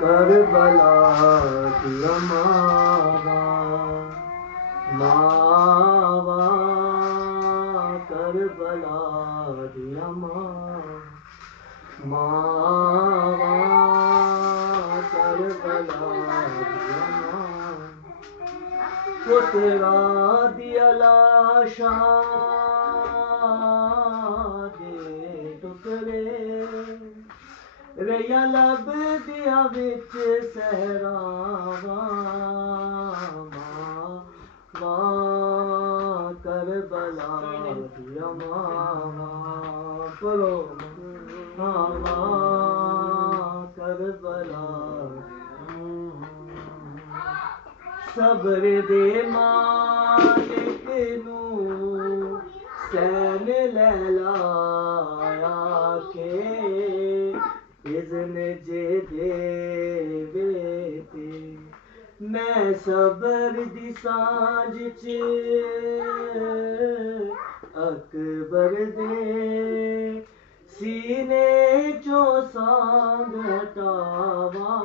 Karbala दिया मावा मावा करबला दिया मावा करबला दिया पुतरा दिया लाशा दे टुकड़े रैया लब दिया बिच सहरावा मावा करबला दिया मावा करो मावा करबला सबर दे मालिक नू सैन लैलाया के इज़्न जे देवे ते मैं सबर दी सांझ च अकबर दे सीने चो सांग हटावा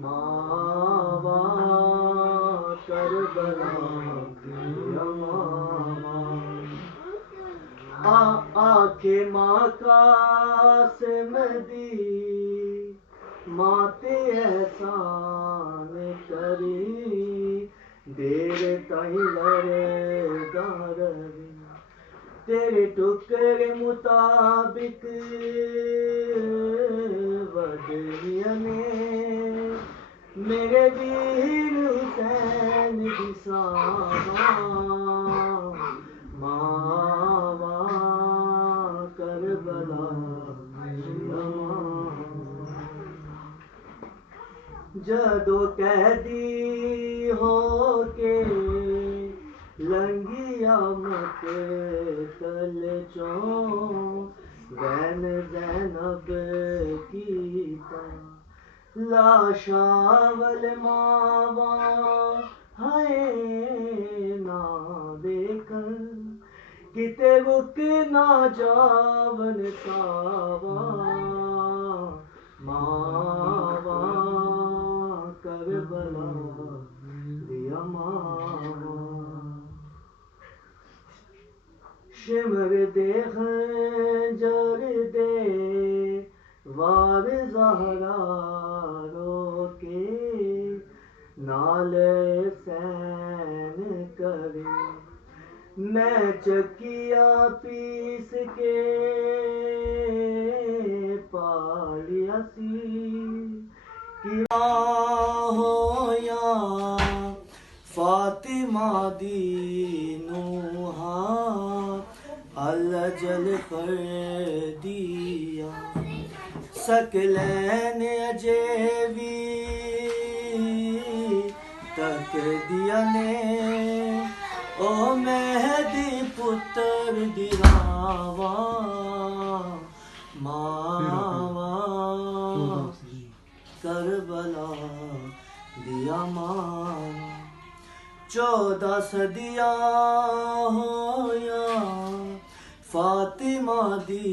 मावा करबला दिया मावा आखे माँ कासिम दी माते एहसान करी देर ताई लड़ेगा रवि तेरे टुकड़े मुताबिक वधिया ने मेरे वीर हुसैन दी सावा मावा करबला जदों कैदी हो के लंगिया मत कल चो वैन ज़ैनब कीता लाशावल मावा हाय ना देखन किते रुक ना जावन सावा मावा करबला दिया मावा शिमर दे खंजर दे वार ज़हरा रोके नाल सैन करे मैं चकिया पीस के पालिया सी क्या होया फातिमा दी नूहा अल्लाह जल कर दिया सकलैन अजे भी तक दिया ने ओ मेहदी पुत्र दिलावा मावा करबला दिया मावा 14 सदिया होया फातिमा दी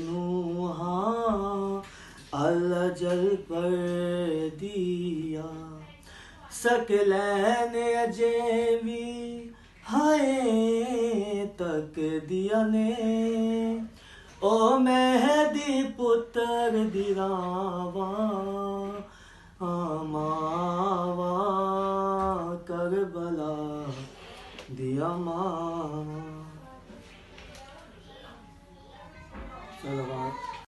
नूहा अल्लाह जल कर दिया सकलैन अजे भी हाय तक दिया ने ओ मेहदी पुत्र दिरावा मावा करबला दिया मावा। चलो